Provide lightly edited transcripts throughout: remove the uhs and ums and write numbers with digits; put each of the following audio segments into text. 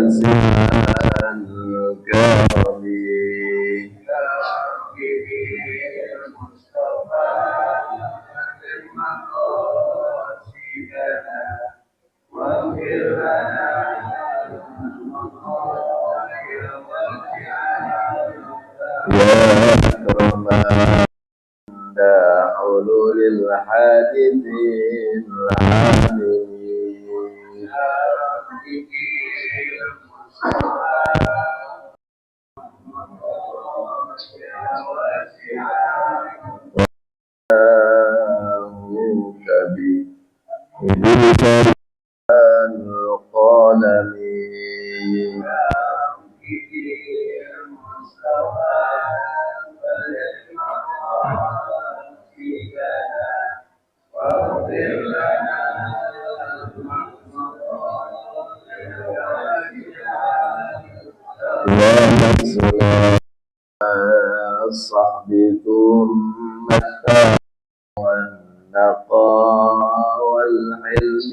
الكرم يا أكرم عند حلول الحادثين العالمين بلسان القلم الصحب ثم التقوى والنقاء والحلم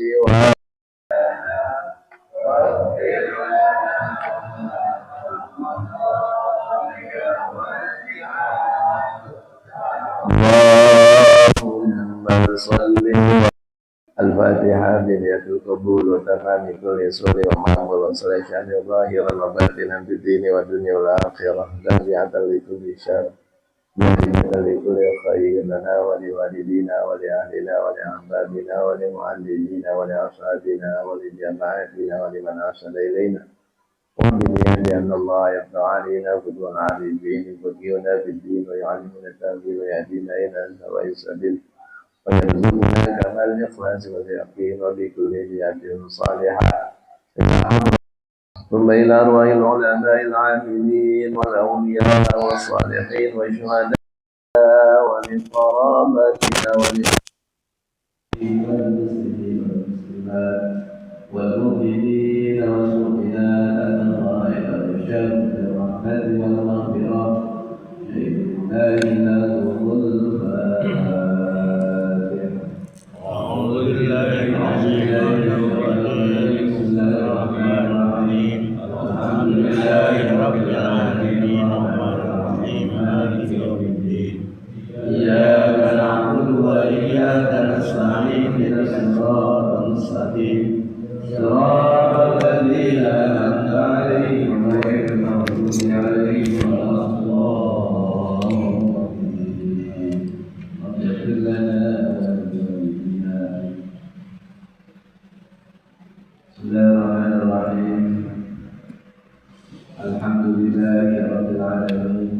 اللهم صل الفاتحة بنية القبول وتمام كل سور ومعمول وصلاة شأن ظاهرا وباطنا في الدين والدنيا والآخرة دافعة لكل شر مهدية لكل خير لنا ولوالدينا ولأهلنا ولأحبابنا ولمعلمينا ولأصحابنا ولجماعتنا ولمن أرسل إلينا وبنية أن الله يفتح علينا فتوى العارفين يفقهنا في الدين ويعلمنا التأويل ويهدينا إلى سواء السبيل ويرزقنا كمال الإخلاص واليقين وبكل نية صالحة ثم إلى أرواح العلماء العاملين والأولياء والصالحين والشهداء ولقرابتنا والمسلمين والمسلمات والمؤمنين والمؤمنات الغائب بالشر بالرحمة والمغفرة إنا له الفاتحة. أعوذ بالله من الشيطان الرجيم. بسم الله الرحمن الرحيم. الحمد لله رب العالمين الرحمن الرحيم مالك يوم الدين. إياك نعبد وإياك نستعين اهدنا الصراط المستقيم صراط الذين أنعمت عليهم غير المغضوب عليهم ولا الضالين. رب اغفر لنا ولوالدينا. بسم الله الرحمن الرحيم. الحمد لله رب العالمين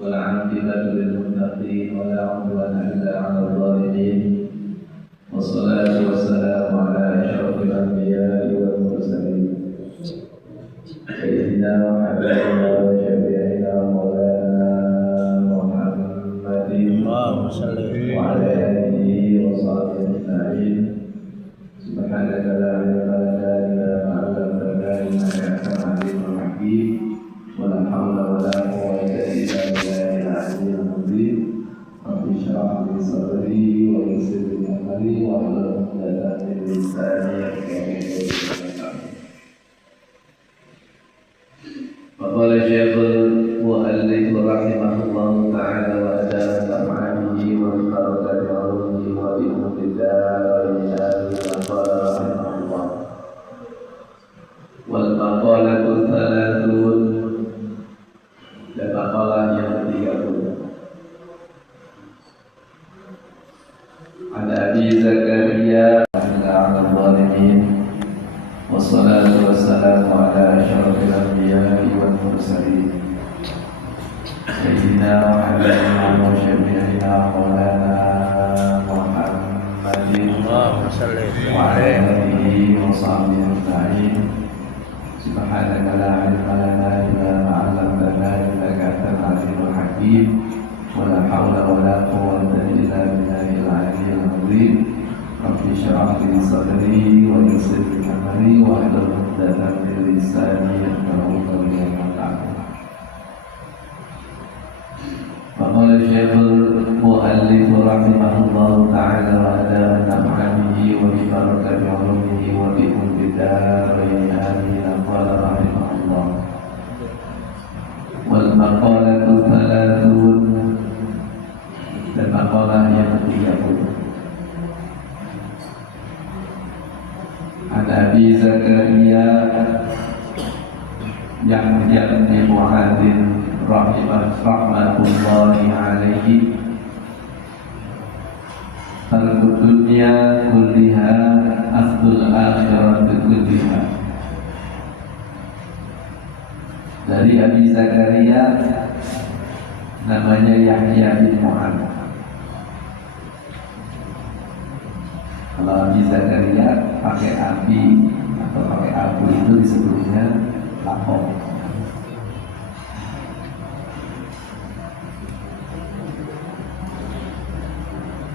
والعاقبة للمتقين ولا عدوان إلا على الظالمين والصلاة والسلام على أشرف الأنبياء والمرسلين سيدنا وحبيبنا وشفيعنا مولانا محمد وعلى آله وصحبه أجمعين. سبحانك لا علم لنا إلا ما علمتنا إنك أنت العليم الحكيم ولا حول ولا قوة إلا بالله العلي العظيم. رب اشرح لي صدري ويسر لي أمري واحلل عقدة من لساني يفقهوا قولي. فقال الشيخ المؤلف رحمه الله تعالى وأدام نفعه وانفرد بعلومه وبحب الدارين قال رحمه الله. والمقالة الثلاثون dan makalah yang ke-30. An Abi Zakaria ala al-zalimin wassalatu wassalamu ala asyrafil anbiya'i wal mursalin sayyidina wa habibina wa syafi'ina maulana Muhammadin wa ala alihi wa sahbihi ajma'in. Subhanaka la ilma lana illa ma 'allamtana innaka antal alimul hakim wa la hawla wa la quwwata illa billahil aliyyil azim. Rabbi shrah li sadri wa yassir li amri wa hlul 'uqdatam min lisani yafqahu qawli. Faqala Syekhul Mu'allif rahimahullahu ta'ala wa adama naf'anihi wa ibaraka bi'ulumihi wa bi'um bidarain amin. قال رحمه الله والمقالة 30 dan makalah yang ke-30 An Abi Zakaria Yahya bin Mu'adzin rahmatullahi alaihi Tarku dunya kulliha afdul akhirat kulliha. Dari Abi Zakaria namanya Yahya bin Mu'adzin. Kalau Abi Zakaria pakai api atau pakai abu itu disebutnya lapor.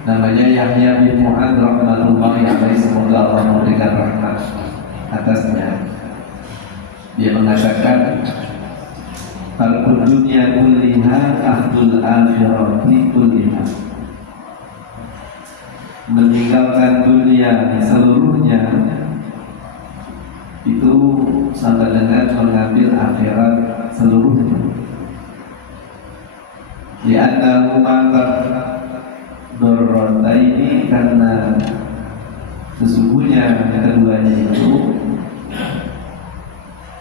Namanya Yahya bin Mu'adzin rahmatullahi alaihi, semoga Allah memberikan rahmat atasnya. Dia mengatakan Al-Qur'an dunia kulliha afdul akhirati kulliha. Meninggalkan dunia seluruhnya itu sama dengan mengambil akhirat seluruhnya. Di antara umat Dorota ini karena sesungguhnya keduanya itu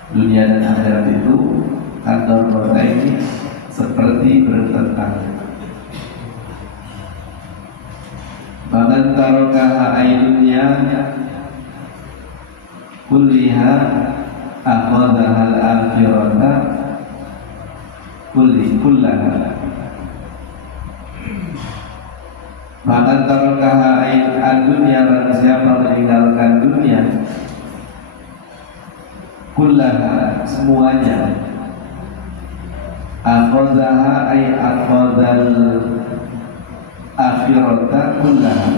dunia dan akhirat itu kantor Dorota ini seperti bertentangan. Bahkan tarokaha aidunya kulliha akhadahal akhirata kullaha. Bahkan tarokaha aidunya, barang siapa meninggalkan dunia kullaha semuanya, akhadaha ay akhadal akhirata kullaha,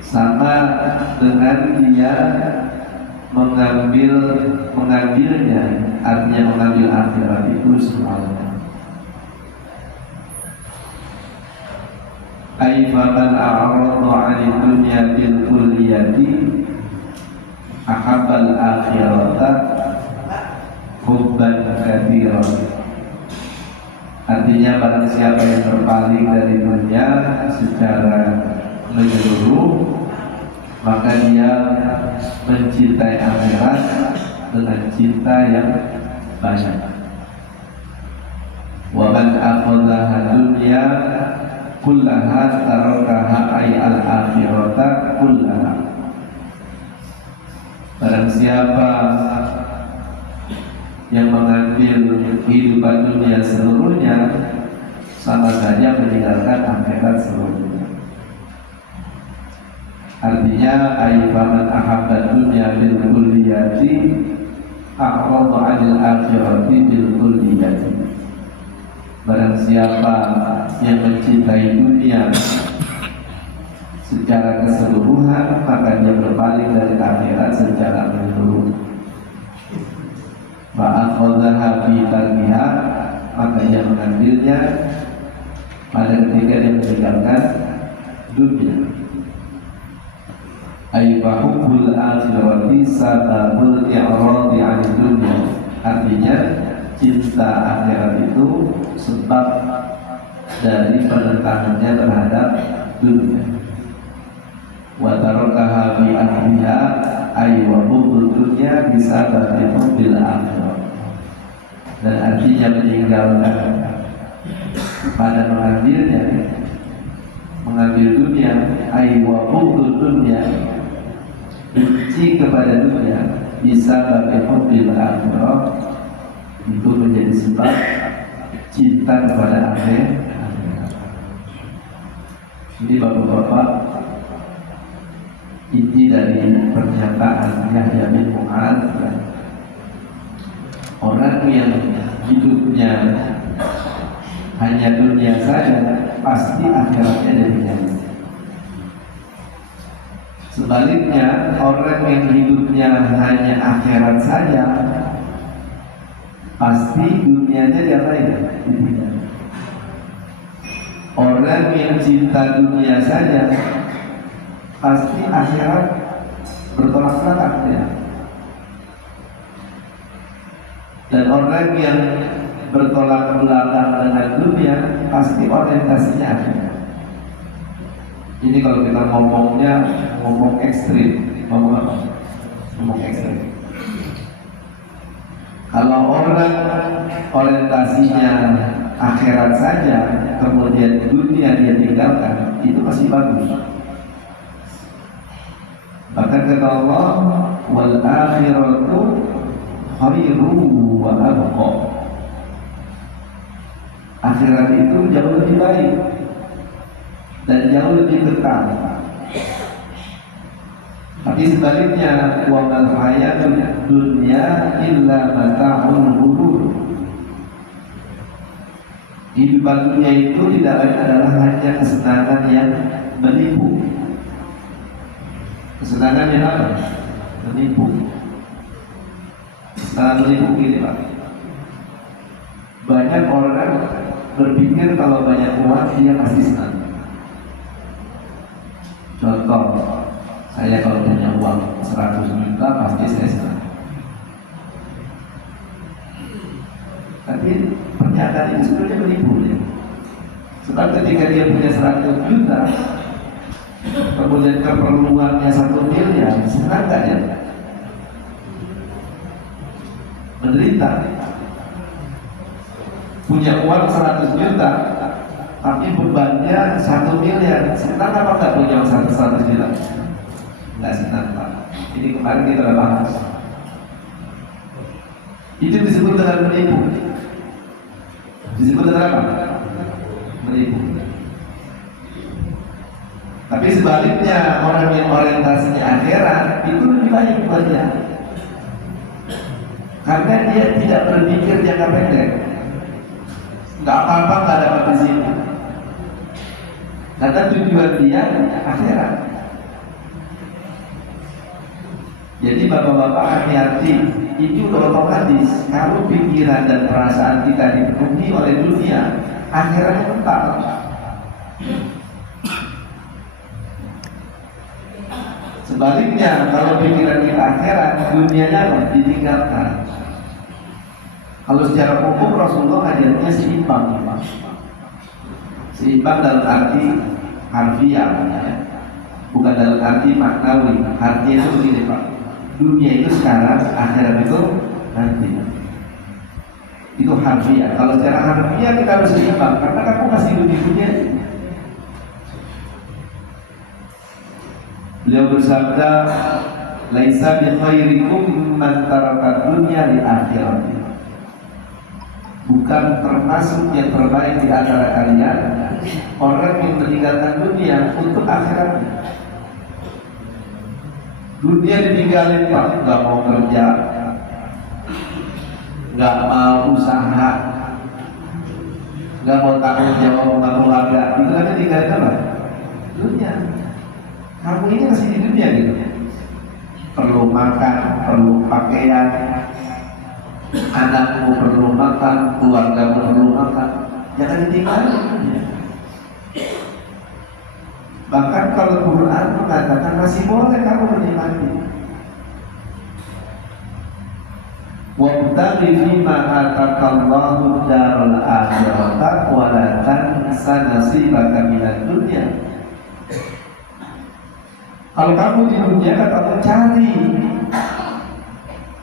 sama dengan dia mengambilnya, artinya mengambil akhirat itu semuanya. Aifaman a'radu 'anid dunya bil kulliyati ahabbal akhirata hubban katsiran. Artinya barang siapa yang berpaling dari dunia secara menyeluruh, maka dia mencintai akhirat dengan cinta yang banyak. Wa man akhadha dunya kullaha tarakaha ay al-akhirata kullaha. Barang siapa yang mengambil kehidupan dunia seluruhnya, sama saja meninggalkan akhirat seluruhnya. Artinya ayyaman ahabbat dunya bil kulliyati a'radu 'anil akhirati bil kulliyati. Barang siapa yang mencintai dunia secara keseluruhan, maka dia berpaling dari akhirat secara menyeluruh. Fa'akhadhaha fi tarkiha, maka dia mengambilnya pada ketika dia meninggalkan dunia. Ayyahubbul akhirati sababul i'radi 'anid dunya. Artinya cinta akhirat itu sebab dari penentangannya terhadap dunia. Wa tarakaha fi ahliha ay wa hubbu dunya bisababi hubbil akhirah. Dan artinya meninggalkan pada mengambil dunia ay wa hubbu dunya, benci kepada dunia bisababi hubbil akhirah, itu menjadi sebab cinta kepada akhirat. Ini bapak-bapak, inti dari pernyataan Yahya bin Mu'adzin. Orang yang hidupnya hanya dunia saja, pasti akhiratnya jadi. Sebaliknya, orang yang hidupnya hanya akhirat saja, pasti dunianya diapain? Orang yang cinta dunia saja, pasti akhirat bertolak belakang ya. Dan orang yang bertolak belakang dengan dunia pasti orientasinya akhirat. Ini kalau kita ngomongnya ngomong ekstrim, ngomong apa? Ngomong ekstrim. Kalau orang orientasinya akhirat saja, kemudian dunia dia tinggalkan, itu masih bagus. Bahkan kata Allah, wal akhiratu khairu wa abqa. Akhirat itu jauh lebih baik dan jauh lebih kekal. Tapi sebaliknya, wa mal hayatud dunya illa mata'ul ghurur. Kehidupan dunia itu tidak lain adalah hanya kesenangan yang menipu. Kesenangan yang apa? Menipu. Kesenangan menipu gini Pak. Banyak orang berpikir kalau banyak uang dia pasti senang. Contoh, saya kalau punya uang 100 juta pasti saya senang. Tapi pernyataan itu sebenarnya menipu ya. Sebab ketika dia punya 100 juta, kemudian keperluannya 1 miliar, senang gak ya? Menderita. Punya uang 100 juta, tapi bebannya 1 miliar, senang apa gak punya uang 100 juta? Nggak senang Pak. Ini kemarin kita udah bahas. Itu disebut dengan menipu. Disebut dengan apa? Menipu. Tapi sebaliknya, orang yang orientasinya akhirat itu lebih baik buatnya. Karena dia tidak berpikir jangka pendek. Nggak apa-apa nggak dapat di sini. Karena tujuan dia akhirat. Jadi bapak-bapak hati-hati, itu udah otomatis. Kalau pikiran dan perasaan kita dipenuhi oleh dunia, akhiratnya mental. Sebaliknya, kalau pikiran kita akhirat, dunianya ditinggalkan. Kalau secara umum Rasulullah ajarnya seimbang, seimbang dalam arti harfiah, bukan dalam arti maknawi. Artinya itu begini Pak. Dunia itu sekarang, akhirat itu nanti. Itu harfiah. Kalau secara harfiah kita harus seimbang, karena kamu masih hidup di dunia. Beliau bersabda, laisa bi khairikum man taraka dunya li akhirat. Bukan termasuk yang terbaik di antara kalian orang yang meninggalkan dunia untuk akhirat. Dunia ditinggalin Pak, nggak mau kerja, nggak mau usaha, nggak mau tanggung jawab sama keluarga. Itu kan ditinggalin apa? Dunia. Kamu ini masih di dunia gitu. Perlu makan, perlu pakaian, anakmu perlu makan, keluargamu perlu makan. Jangan ditinggalin dunia. Bahkan kalau Quran mengatakan masih boleh kamu menikmati. Wabtaghi fima ataqallahu daral akhirata wa la tansa nasibaka minad dunya. Kalau kamu di dunia kamu cari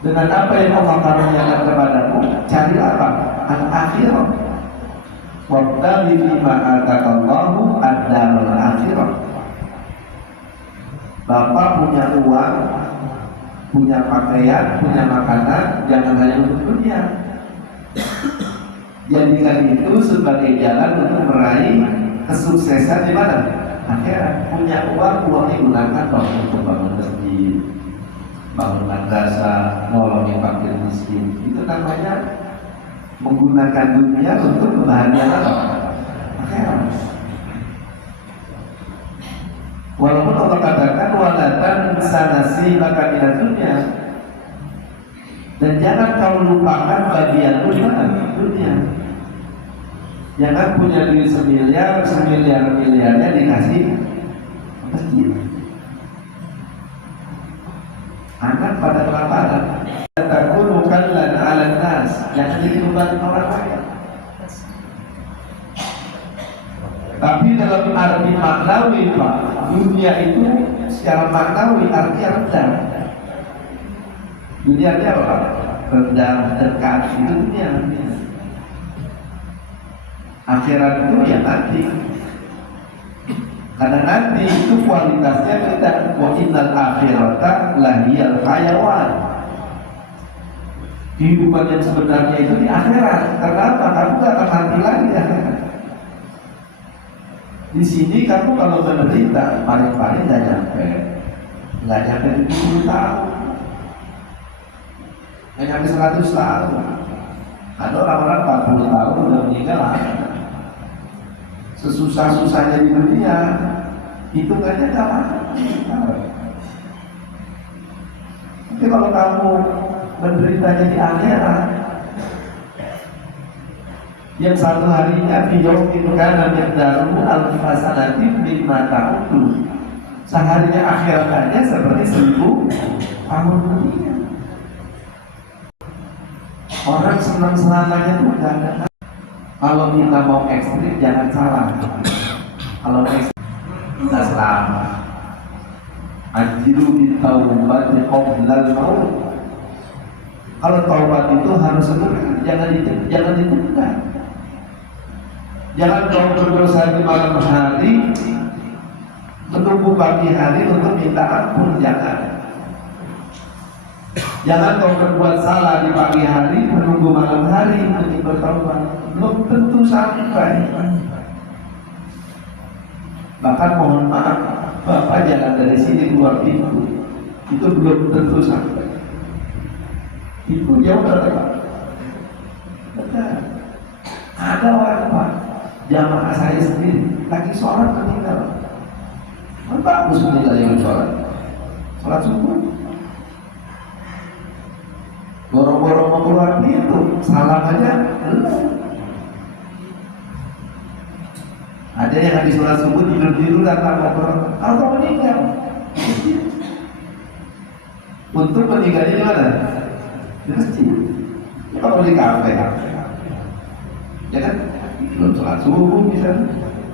dengan apa yang Allah karuniakan kepadamu, cari apa? Al-akhirah. Wabtaghi fima ataqallahu ad-daral akhirah. Bapak punya uang, punya pakaian, punya makanan, jangan hanya untuk dunia. Jadikan itu sebagai jalan untuk meraih kesuksesan di mana? Akhirat. Punya uang, uangnya gunakan untuk bangun masjid, bangun madrasah, nolongin fakir miskin. Itu namanya menggunakan dunia untuk kebahagiaan apa? Akhirat. Walaupun Allah katakan walatan sanasi maka minat dunia, dan jangan kau lupakan bagianmu di mana? Dunia. Jangan punya duit semiliar-miliarnya dikasih masjid. Anak pada kelaparan. Takunu kallan 'alan nas. jangan jadi beban orang lain. Tapi dalam arti maknawi Pak, dunia itu secara maknawi artinya rendah. Dunia ini apa? Rendah, dekat, itu dunia. Akhirat itu ya nanti. Karena nanti itu kualitasnya beda. Wa innal akhirata lahiyal hayawan. Kehidupan yang sebenarnya itu di akhirat. Kenapa? Kamu gak akan mati lagi di akhirat. Di sini kamu kalau menderita paling-paling nggak nyampe 70 tahun, nggak nyampe 100 tahun. Ada orang-orang 40 tahun udah meninggal. Sesusah-susahnya di dunia, hitungannya nggak lama. Tapi kalau kamu menderitanya di akhirat, yang satu harinya biyong itu kan yang daru al-fasanati mimma ta'udu, seharinya akhirat aja seperti 1000 tahun dunia. Orang senang-senangnya tuh gak ada. Kalau kita mau ekstrim jangan salah. Kalau ekstrim kita selamat. Ajiru bitaubat qoblal maut. Kalau taubat itu harus segera, jangan ditunda. Jangan kau berdosa di malam hari, menunggu pagi hari untuk minta ampun, jangan. Jangan kau berbuat salah di pagi hari, menunggu malam hari untuk bertaubat. Belum tentu sampai. Bahkan mohon maaf, Bapak jalan dari sini keluar pintu, itu belum tentu sampai. Itu jauh berapa? Betul. Ada orang Pak, jamaah saya sendiri lagi sholat meninggal. Bagus meninggal yang sholat subuh. Boro-boro mau keluar pintu, salam aja belum. Ada yang habis sholat subuh tidur datang ngobrol, kalau meninggal. Untuk meninggalnya di mana? Di masjid. Kalau di kafe, ya kan? Belum sholat subuh bisa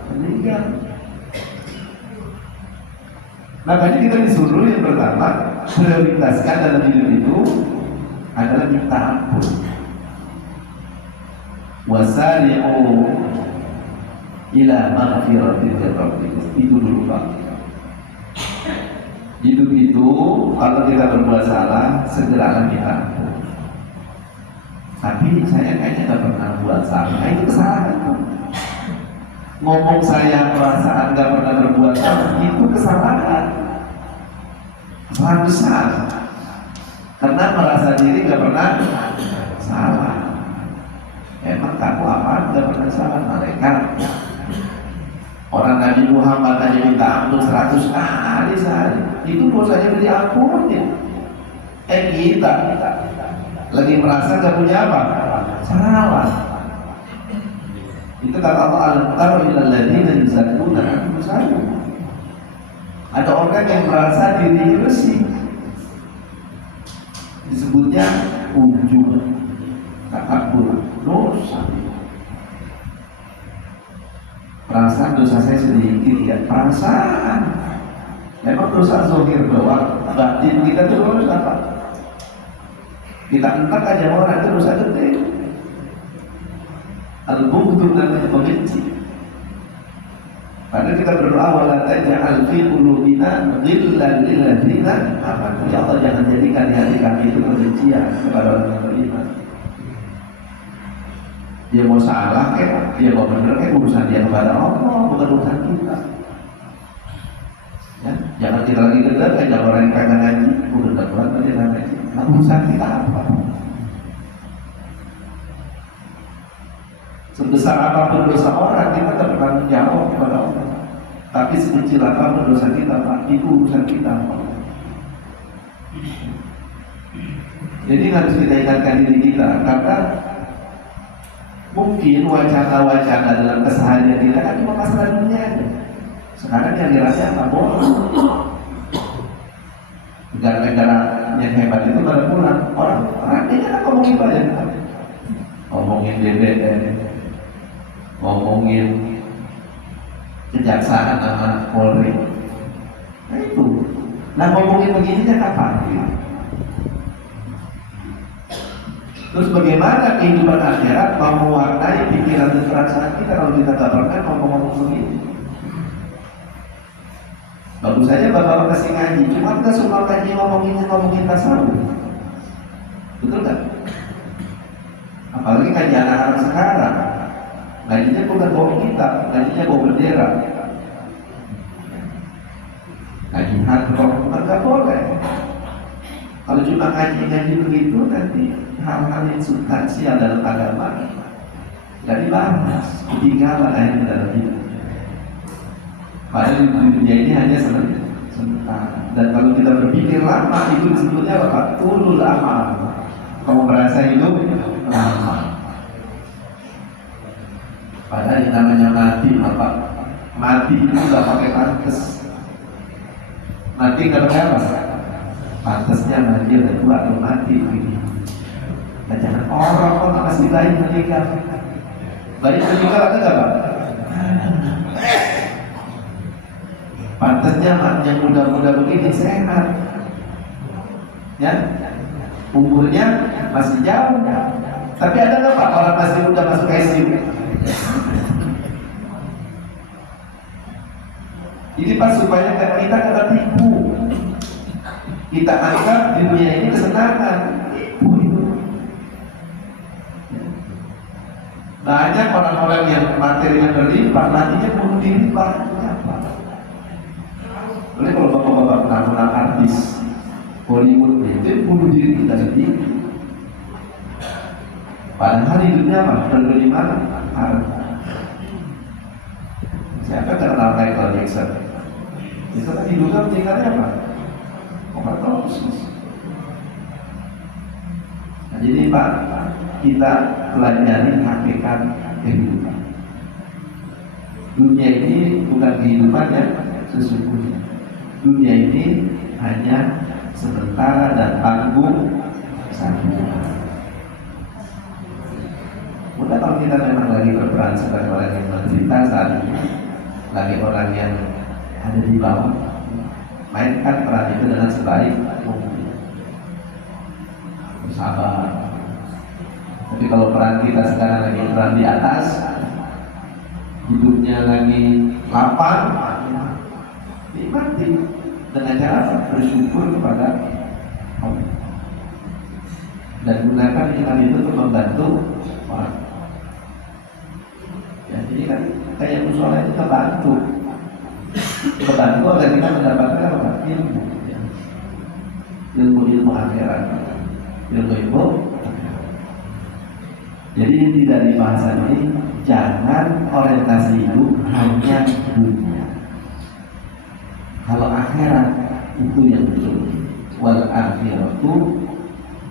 meninggal. Makanya kita disuruh yang pertama prioritaskan dalam hidup itu adalah minta ampun. Wasari'u ila maghfiratin min rabbikum. Itu dulu Pak. Hidup itu kalau kita berbuat salah segeralah minta ampun. Tapi saya kayaknya nggak pernah buat salah. Itu kesalahan. Ngomong saya perasaan nggak pernah berbuat salah itu kesalahan. Kesalahan besar. Karena merasa diri nggak pernah salah. Emang kamu apa? Nggak pernah salah. Malaikat. Orang Nabi Muhammad aja minta ampun 100 kali sehari. Itu dosanya diampuni. Kita lagi merasa nggak punya apa? Salah. Itu kata Allah al-taru ilal ladzina yuzakkuna anfusahum. Ada orang yang merasa dirinya bersih. Disebutnya ujub, takabur, dosa. Perasaan dosa saya sedikit ya, perasaan. Memang dosa zahir doang, batin kita itu dosa apa? Kita entak aja orang itu dosa gede. Al-bughdu dan membenci. Padahal kita berdoa wala taj'al fi qulubina ghillan lil ladzina amanu. Ya Allah, jangan jadikan di hati kami itu kebencian kepada orang yang beriman. Dia mau salah dia mau benar urusan dia kepada Allah, bukan urusan kita. Ya, jangan kita lagi dengar kayak orang yang kagak ngaji, udah buat dia ngaji. Urusan kita apa? Sebesar apapun dosa orang, kita tak bertanggung jawab kepada Allah. Tapi sekecil apapun dosa kita, Pak, itu urusan kita. Jadi harus kita ingatkan diri kita, karena mungkin wacana-wacana dalam keseharian kita kan cuma masalah dunia aja. Sekarang yang dirasa apa? Bohong. Negara-negara yang hebat itu pada pulang, orang ini kan ngomongin banyak. ngomongin BBM, ngomongin kejaksaan sama Polri. Nah itu. Nah ngomongin begininya kapan? Terus bagaimana kehidupan akhirat mewarnai pikiran dan perasaan kita kalau kita tak pernah ngomong-ngomong begini? Bagus saja bapak kasih ngaji, cuma kita semua ngaji ngomongin tasawuf. Betul kan? Apalagi ngaji anak-anak sekarang, ngajinya bukan bawa kitab, ngajinya bawa bendera. Ngaji hardrock, nggak boleh. Kalau cuma ngaji begitu, nanti hal-hal yang substansial dalam agama nggak dibahas, ketinggalan akhirnya dalam hidup. Padahal di dunia ini hanya sementara. Dan kalau kita berpikir lama, itu disebutnya apa? Tulul amal. Kamu merasa hidup lama. Padahal yang namanya mati, apa? Mati itu nggak pakai pantes. Mati nggak pakai apa? Pantasnya mati udah tua atau mati begini. Dan jangan orang kok masih bayi meninggal. Bayi meninggal ada nggak Pak? Pantasnya yang muda-muda begini sehat, ya, umurnya masih jauh. Tapi ada nggak Pak orang masih muda masuk ICU? Ini Pak supaya kita nggak tipu. Kita anggap dunia ini kesenangan. Banyak orang-orang yang materinya berlimpah, nantinya bunuh diri banyak. Oleh kalau bapak-bapak pernah artis Hollywood itu bunuh diri dari diri. Padahal hidupnya apa? Perlu di mana? Siapa kenal Michael Jackson? Itu kan hidupnya tinggalnya apa? Overdose. Nah, jadi Pak, kita pelajari hakikat kehidupan. Dunia ini bukan kehidupan yang sesungguhnya. Dunia ini hanya sementara dan tanggung saja. Mudah kalau kita memang lagi berperan sebagai orang yang menderita saat ini, lagi orang yang ada di bawah, mainkan peran itu dengan sebaik mungkin. Bersabar. Tapi kalau peran kita sekarang lagi peran di atas, hidupnya lagi lapang, nikmati dengan cara bersyukur kepada Allah dan gunakan nikmat itu untuk membantu orang. Ya, jadi kan kayak musola itu kebantu agar kita mendapatkan apa? Ilmu, ya. ilmu akhirat, ilmu. Jadi inti dari bahasa ini, jangan orientasi hidup hanya dunia. Kalau akhirat itu yang betul. Wal akhiratu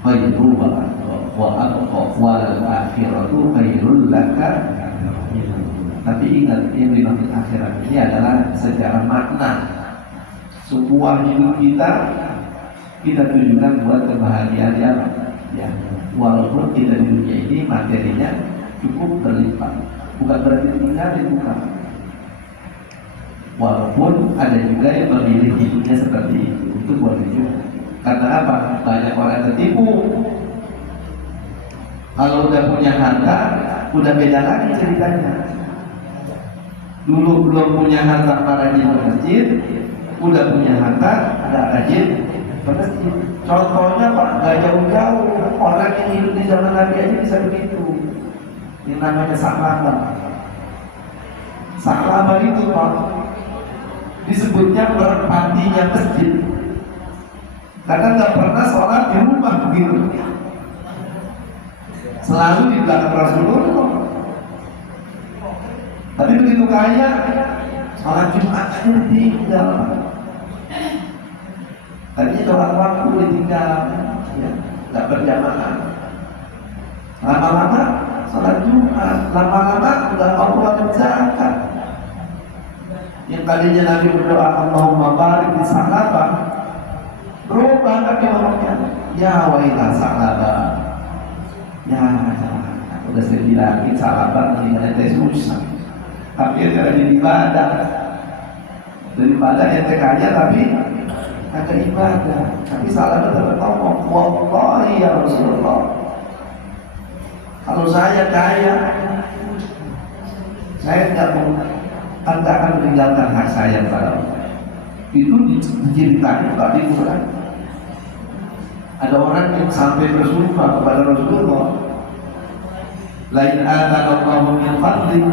khairul wal akhiratu khairul laka. Tapi ingat, yang dimaksud akhirat ini adalah secara makna. Semua hidup kita tujukan buat kebahagiaan yang ya, walaupun kita di dunia ini materinya cukup berlimpah, bukan berarti tinggal di bukan. Walaupun ada juga yang memilih hidupnya seperti itu boleh juga. Karena apa? Banyak orang tertipu. Kalau udah punya harta, udah beda lagi ceritanya. Dulu belum punya harta rajin ke masjid, udah punya harta nggak rajin ke masjid. Contohnya Pak, nggak jauh-jauh orang yang hidup di zaman Nabi aja bisa begitu. Yang namanya Sa'labah itu Pak, disebutnya merpatinya masjid karena nggak pernah sholat di rumah begitu, selalu di belakang Rasulullah. Tapi begitu kaya, sholat Jumat ditinggal. Tadinya sholat waktu ditinggal, ya, nggak berjamaah. Lama-lama sholat Jumat, lama-lama nggak mau keluar zakat. Yang tadinya Nabi berdoa Allahumma barik di Sa'labah, berubah lagi orangnya, ya wailah Sa'labah, ya Udah saya bilangin sahabat mendingan ente susah, tapi ente rajin ibadah. Daripada ente kaya tapi kagak ibadah. Tapi sahabat tetap ngomong, wallahi ya Rasulullah, kalau saya kaya, saya tidak akan meninggalkan hak saya pada Allah. Itu diceritakan tadi Quran. Ada orang yang sampai bersumpah kepada Rasulullah, lain ataqallahu min fadli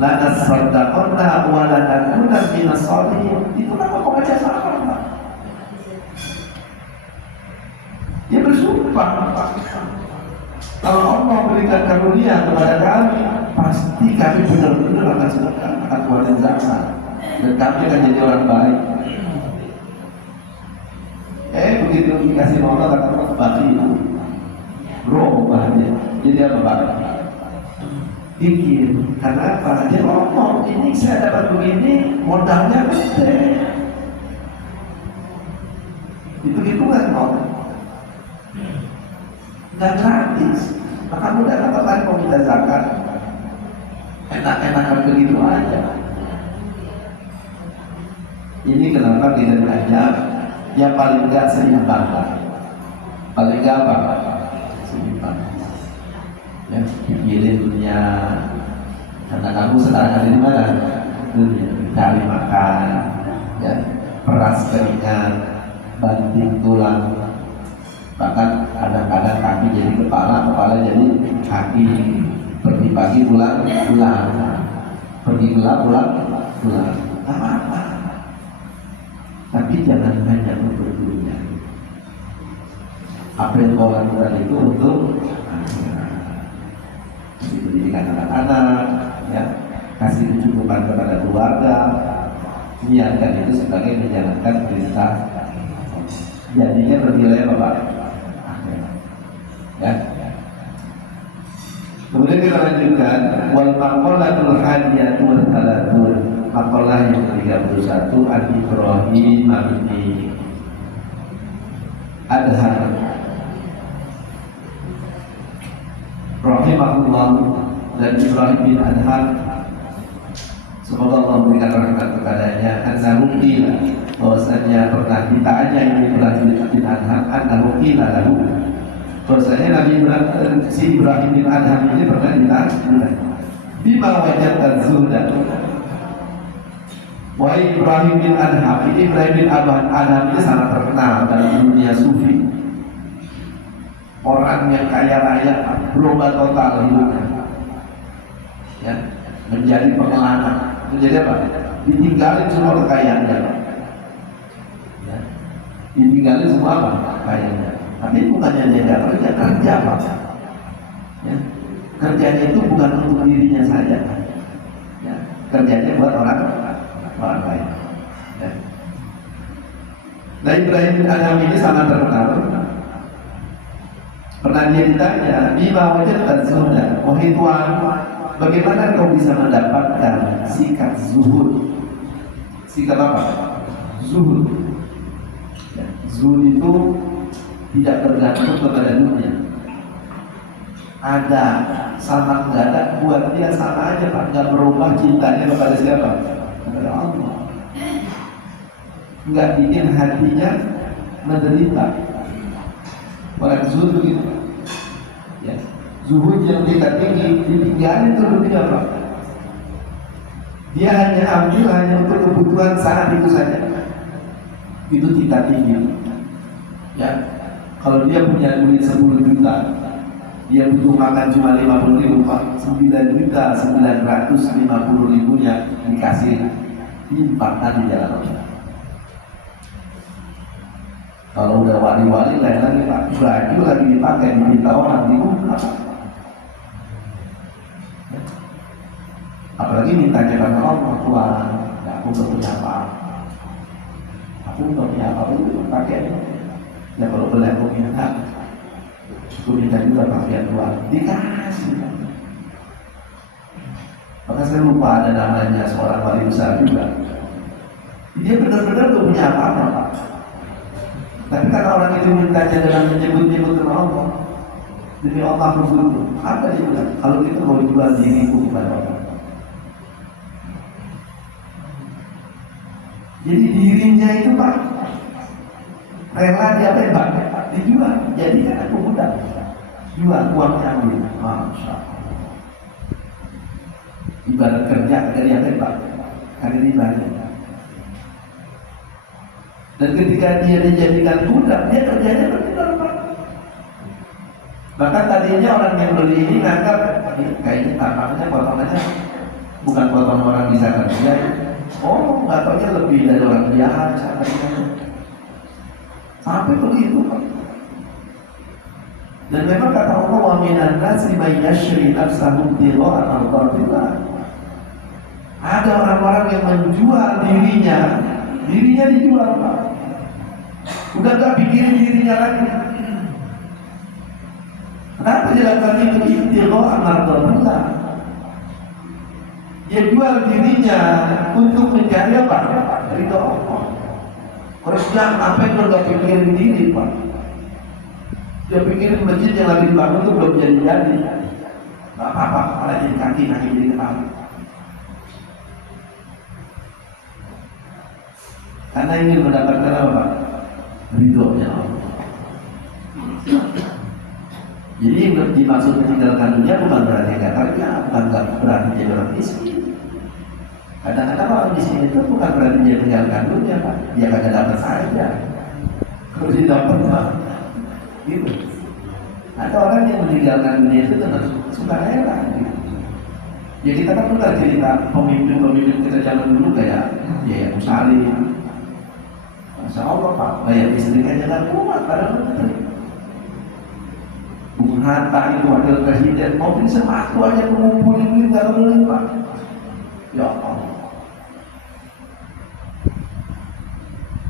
la nasaddaqna wa la nakuna minas shalihin. Itu nama pembaca sahabat. Dia bersumpah, kalau Allah berikan karunia kepada kami, pasti kami benar-benar akan sedekah, akan keluarin zakat, dan kami akan jadi orang baik. Begitu dikasih Allah kata bagi itu, berubahnya. Jadi apa bagi? Pikir, karena apa? Dia ngomong, ini saya dapat begini, modalnya gede. Itu kan ngomong. Dan gratis, maka mudah katakan mau kita zakat, enak-enakan begitu aja. Ini kenapa kita belajar yang paling enggak seimbang, paling enggak apa? Seimbang. Ya, pikirin dunia, karena kamu sekarang ada di mana? Dunia, cari makan, ya, peras keringat, banting tulang. Bahkan kadang-kadang kaki jadi kepala, kepala jadi kaki. Pergi pagi pulang, pergi pulang. Apa-apa. Tapi jangan hanya untuk dunia. Apa yang kau lakukan itu untuk kasih pendidikan anak-anak, ya, kasih kecukupan kepada keluarga. Niatkan itu sebagai menjalankan perintah. Jadinya bernilai apa Pak? Ya. Kemudian kita lanjutkan wal maqalatul hadiyatu wa thalathun. Maqalah yang ke-31 Al-Ibrahim bin Adham rahimahullah, dan Ibrahim bin Adham, semoga Allah memberikan rahmat kepadanya, annahu qila, bahwasanya pernah ditanya Ibrahim bin Adham, annahu qila lahu, bahwasanya Nabi Ibrahim bin Adham ini pernah ditanya, bima wajadta zuhda. Wahai Ibrahim bin Adham, Ibrahim bin Adham ini sangat terkenal dalam dunia sufi. Orang yang kaya raya, berubah total hidupnya, ya, menjadi pengelana. Menjadi apa? Ditinggalin semua kekayaannya, ya, ditinggalin semua apa? Kekayaannya. Tapi bukannya dia tidak kerja Pak. Ya. Kerjanya itu bukan untuk dirinya saja, ya. Kerjanya buat orang lain. Ya. Nah, Ibrahim bin Adham ini sangat terkenal. Pernah dia ditanya, bima wajadta zuhda, wahai Tuhan, bagaimana kau bisa mendapatkan sikap zuhud? Sikap apa? Zuhud. Ya. Zuhud itu tidak bergantung kepada dunia. Ada sama nggak ada, buat dia sama aja Pak, nggak berubah cintanya kepada siapa? Kepada Allah. Nggak bikin hatinya menderita. Orang zuhud begitu, ya. Zuhud yang tidak tinggi ditinggalin itu dunia Pak. Dia hanya ambil hanya untuk kebutuhan saat itu saja. Itu tidak tinggi, ya. Kalau dia punya duit 10 juta, dia butuh makan cuma 50.000 Pak, 9.950.000-nya dikasih limpahkan di jalan Allah. Kalau udah wali-wali lain lagi Pak, baju lagi dipakai, diminta orang dibuka. Apalagi mintanya karena Allah, Tuhan, ya, aku gak punya apa-apa, aku gak punya apa-apa, itu pakaiannya. Ya kalau boleh aku minta juga pakaian Tuhan, dikasih. Maka saya lupa ada namanya seorang wali besar juga. Dia benar-benar gak punya apa-apa Pak. Tapi karena orang itu mintanya dengan menyebut-nyebut nama Allah, Demi Allah begitu. Apa dia bilang? Kalau kita mau jual diriku kepada orang. Jadi dirinya itu Pak rela dia bebas, dijual. Jadi kan aku budak. Jual uangnya ambil. Masya Allah. Ibarat kerja dari yang bebas, hari ini banyak. Dan ketika dia dijadikan budak, dia kerjanya benar Pak. Bahkan tadinya orang yang beli ini nganggap kayaknya tampaknya potongannya bukan potong orang bisa kerja. Oh, nggak taunya lebih dari orang biasa. Sampai begitu Pak. Dan memang kata Allah wa minan nasi may yashri nafsahu ibtigha'a mardatillah. Ada orang-orang yang menjual dirinya dijual Pak. Udah gak pikirin dirinya lagi. Kenapa dilakukan itu? Ibtigha'a mardatillah. Dia jual dirinya untuk mencari apa? Ridho Allah. Terus dia ngapain kalau gak pikirin diri Pak? Dia pikirin masjid yang lagi dibangun itu belum jadi-jadi. Gak apa-apa, malah jadi kaki jadi kepala. Karena ingin mendapatkan apa? Ridhonya Allah. Jadi dimaksud meninggalkan dunia bukan berarti gak kerja, bukan berarti dia orang miskin. Kadang-kadang orang miskin itu bukan berarti dia meninggalkan dunia Pak. Dia kagak dapat saja. Kalau dia dapat Pak, gitu. Ada orang yang meninggalkan dunia itu dengan sukarela. Gitu. Ya kita kan pernah cerita pemimpin-pemimpin kita zaman dulu kayak ya Abu Salim. Masya Allah Pak, bayar istrinya jangan kuat pada menteri. Bung Hatta itu wakil presiden, mobil sematu aja mengumpulin duit nggak beli Pak. Ya Allah.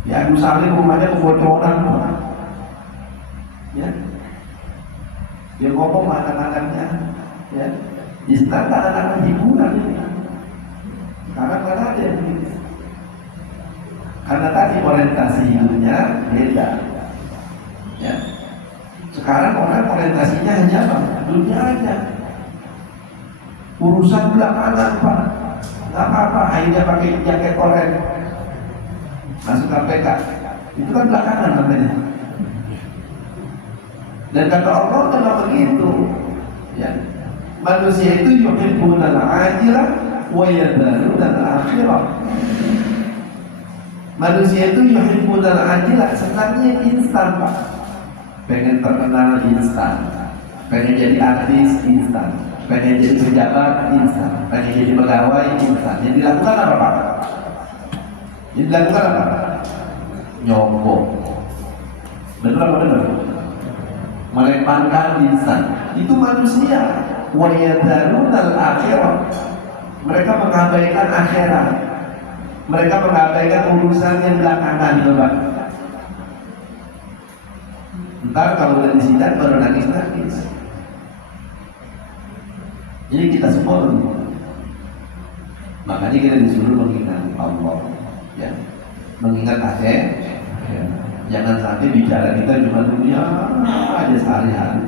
Ya Abu Salim rumahnya kebocoran Pak. Ya, dia ngomong anak-anaknya, ya, istana anak-anak hiburan ini. Karena ada yang begitu. Karena tadi orientasi hidupnya beda. Ya. Sekarang orang orientasinya hanya apa? Dunia aja. Urusan belakangan Pak. Gak apa-apa, akhirnya pakai jaket oranye masuk KPK. Itu kan belakangan namanya. Dan kata Allah kalau begitu, ya, manusia itu yuhibbunal ajilah wa yadharunal akhirah. Manusia itu yuhibbunal ajilah, senangnya instan Pak. Pengen terkenal instan, pengen jadi artis instan, pengen jadi pejabat instan, pengen jadi pegawai instan. Yang dilakukan apa Pak? Yang dilakukan apa? Nyogok. Benar apa benar? Merepotkan instan. Itu manusia. Wa yadharunal akhirah. Mereka mengabaikan akhirat. Mereka mengabaikan urusan yang belakangan, Bapak. Ntar kalau udah disidang baru nangis-nangis. Jadi kita semua makanya kita disuruh mengingat Allah, ya, mengingat akhir. Ya. Jangan sampai bicara kita cuma dunia aja sehari-hari.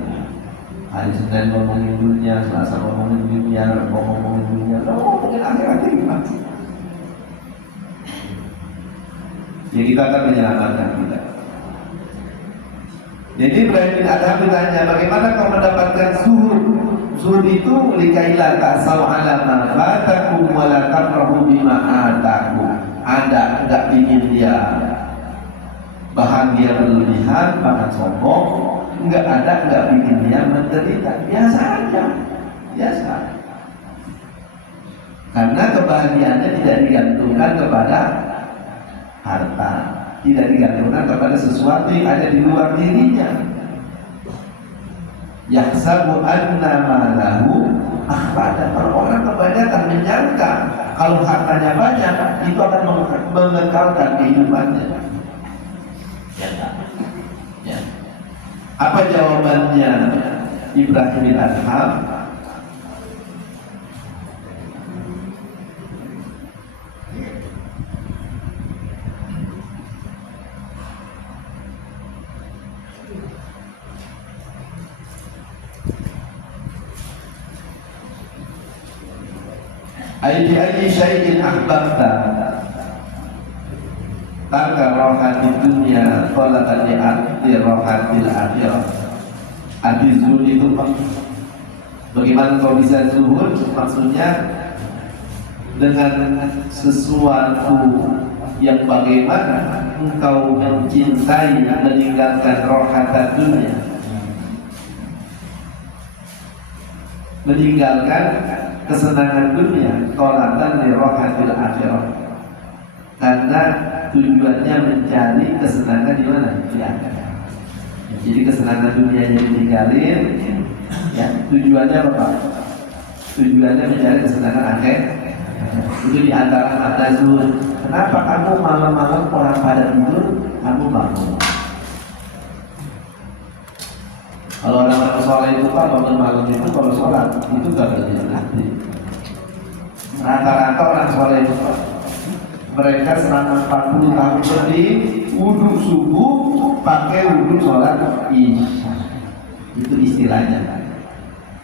Hari Senin ngomongin dunia, Selasa ngomongin dunia, ngomongin dunia, ngomongin akhir-akhir gimana? Ya kita akan menyelamatkan kita. Jadi Ibrahim bin Adham ditanya, bagaimana kau mendapatkan zuhud? Zuhud itu likailah ta'saw ala ma fatakum wa la tafrahu bima atakum. Ada enggak ingin dia bahagia berlebihan, bahkan sombong, enggak ada enggak bikin dia menderita, biasa aja, biasa. Karena kebahagiaannya tidak digantungkan kepada harta, tidak digantungkan kepada sesuatu yang ada di luar dirinya. Yahsabu anna malahu akhlada. Orang kebanyakan menyangka kalau hartanya banyak itu akan mengekalkan kehidupannya. Ya, ya. Apa jawabannya Ibrahim bin Adham? Ai bi ayyi syai'in ahbabta tarka rohatid dunya qalatan di rohatil akhirah. Hadis zuhud itu bagaimana kau bisa zuhud? Maksudnya dengan sesuatu yang bagaimana engkau mencintai meninggalkan rohatan dunia, meninggalkan kesenangan dunia, qalatan li rohatil akhirah, karena tujuannya mencari kesenangan di mana? Di akhirat. Jadi kesenangan dunianya ditinggalin, ya tujuannya apa? Tujuannya mencari kesenangan akhirat. Itu di antara makna zuhud. Kenapa kamu malam-malam orang pada tidur, kamu bangun? Kalau orang-orang sholat itu Pak, bangun malam itu kalau sholat itu gak berhenti. Rata-rata orang sholat itu Pak, mereka selama 40 tahun lebih wudhu subuh pakai wudhu sholat isya. Itu istilahnya.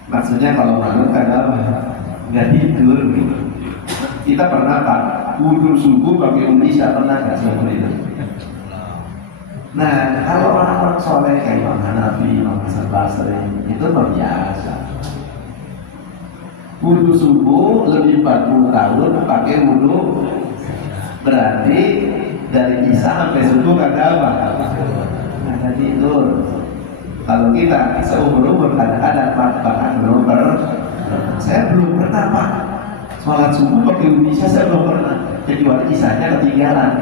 Maksudnya kalau malam kadang nggak tidur gitu. Kita pernah Pak wudhu subuh pakai wudhu isya, pernah nggak seperti itu? Nah, kalau orang-orang soleh kayak Imam Hanafi, Imam Hasan Basri itu biasa. Wudhu subuh lebih 40 tahun pakai wudhu, berarti dari isya sampai subuh kagak apa? Ada tidur. Kalau kita seumur-umur kadang-kadang bahkan belum pernah. Saya belum pernah Pak sholat subuh pakai wudhu isya, saya belum pernah. Kecuali isyanya ketinggalan.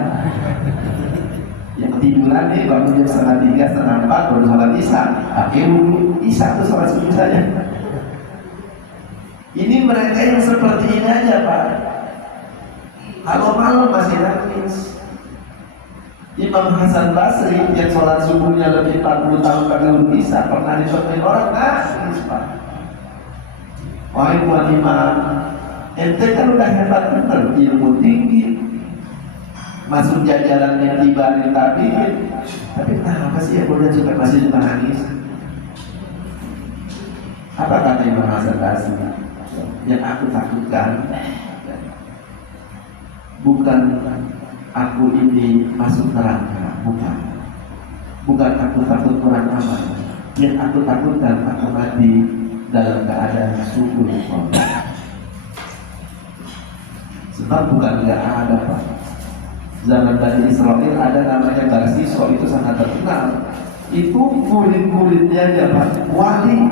Yang ketiduran nih bangun jam 2:30, 3:30 baru sholat isya, pakai wudhu isya itu sholat subuh saja. Ini mereka yang seperti ini aja Pak. Kalau malam masih nangis. Imam Hasan Basri yang sholat subuhnya lebih 40 tahun pakai wudhu isya pernah ditemuin orang nangis Pak. Wahai Tuan Imam, ente kan udah hebat bener, ilmu tinggi, masuk jajaran yang tibarin tabiin, tapi kenapa sih ya Bunda juga masih menangis? Apa kata Imam Hasan Basri? Yang aku takutkan bukan aku ini masuk neraka, bukan aku takut kurang amal. Yang aku takutkan aku mati dalam keadaan syukur. Sebab bukan nggak ada Pak. Zaman Bani Israel ada namanya Barsiso, itu sangat terkenal. Itu murid-muridnya aja Pak, wali.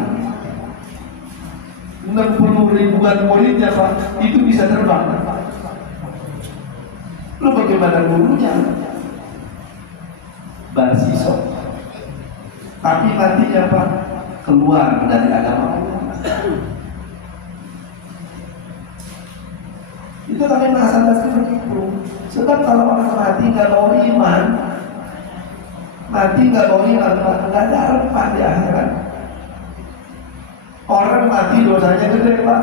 60 ribuan muridnya Pak, itu bisa terbang. Lu bagaimana gurunya? Barsiso. Tapi nantinya Pak, keluar dari agama Allah. Itu kami merasa seperti itu. Sebab kalau orang mati nggak bawa iman, nggak ada harapan di akhirat. Orang mati dosanya gede Pak,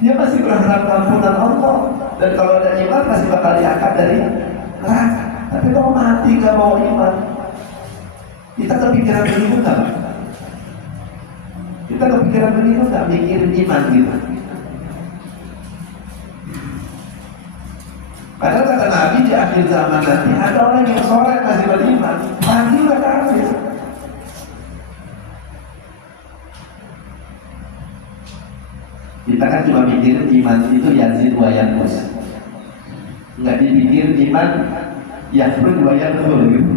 dia masih berharap ampunan Allah, dan kalau ada iman masih bakal diangkat dari neraka. Tapi kalau mati nggak bawa iman, kita kepikiran begitu nggak? Kita kepikiran begitu nggak, mikirin iman gitu? Padahal kata Nabi di akhir zaman nanti ada orang yang sholat masih beriman, mati udah kafir. Kita kan cuma mikirin iman itu yazid wa yanqus, nggak dipikir iman yazid wa yanqus gitu.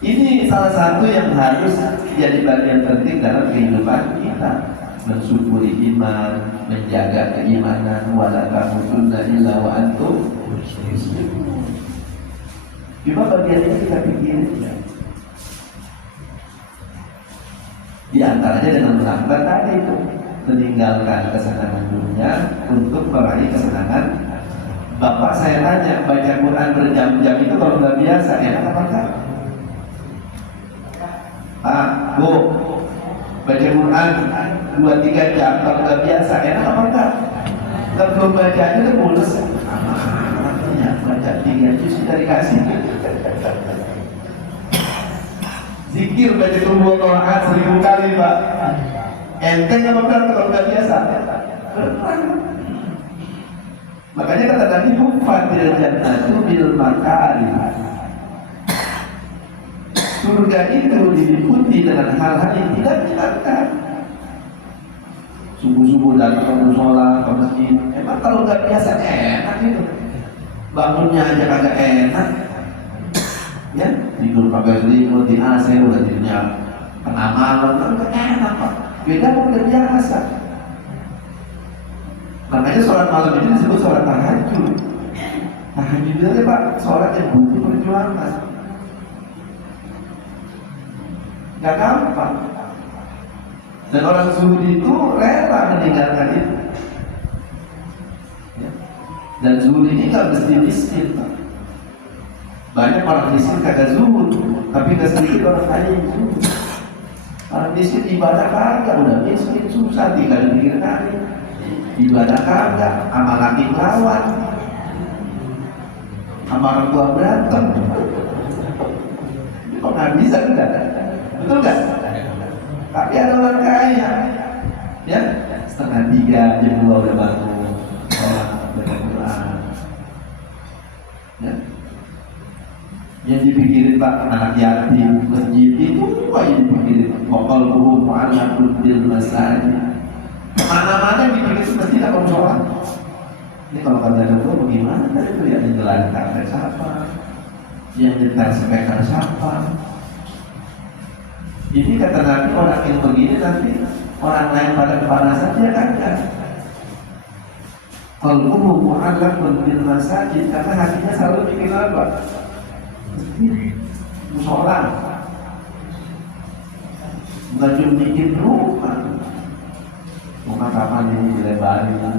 Ini salah satu yang harus jadi bagian penting dalam kehidupan kita. Mensyukuri iman, menjaga keimanan, wala tamutunna illa wa antum muslimun. Cuma bagian ini kita pikirin ya. Di antaranya dengan melakukan tadi itu, meninggalkan kesenangan dunia untuk meraih kesenangan. Bapak saya tanya, baca Quran berjam-jam itu kalau nggak biasa enak apa enggak? Bu, baca Quran 2-3 jam kalau nggak biasa enak apa enggak? Kalau belum baca aja mulus. Ya, baca 3 juz sudah dikasih. Zikir baca 10 rakaat 1000 kali Pak. Enteng apa berat kalau nggak biasa? Berat. Makanya kata Nabi, "Hufatil jannatu bil makari." Surga itu diliputi dengan hal-hal yang tidak menyenangkan. Subuh-subuh datang sholat ke masjid. Emang kalau nggak biasa enak gitu. Bangunnya aja kagak enak. Ya, tidur pakai selimut di AC udah tidurnya tengah malam, nggak enak Pak. Beda kalau udah biasa. Makanya sholat malam itu disebut sholat tahajud. Tahajud itu Pak, sholat yang butuh perjuangan. Gak gampang. Dan orang zuhud itu rela meninggalkan itu. Ya. Dan zuhud ini gak mesti miskin Pak. Banyak orang miskin kagak zuhud, tapi gak sedikit orang kaya yang zuhud. Orang miskin ibadah kagak, udah miskin susah tinggal di pinggir kali. Ibadah kagak, sama laki lawan, sama orang tua berantem. Kok nggak bisa enggak? Betul nggak? Tapi ada orang kaya, ya 2:30 jam 2 udah bangun, sholat dengan Quran. Ya. Yang dipikirin Pak anak yatim, masjid itu aja dipikirin. Pokol buhu mu'alakul bil masajid. Mana-mana dipikirin masjid apa sholat. Ini kalau kata itu bagaimana? Tadi itu yang jalan kafe siapa, yang nyetar speaker siapa. Ini kata Nabi, orang yang begini nanti orang lain pada kepanasan dia kan. Qalbuhu mu'allaqun bil masajid, karena hatinya selalu mikir apa? Musola. Bukan cuma mikir rumah kapan ini dilebarin,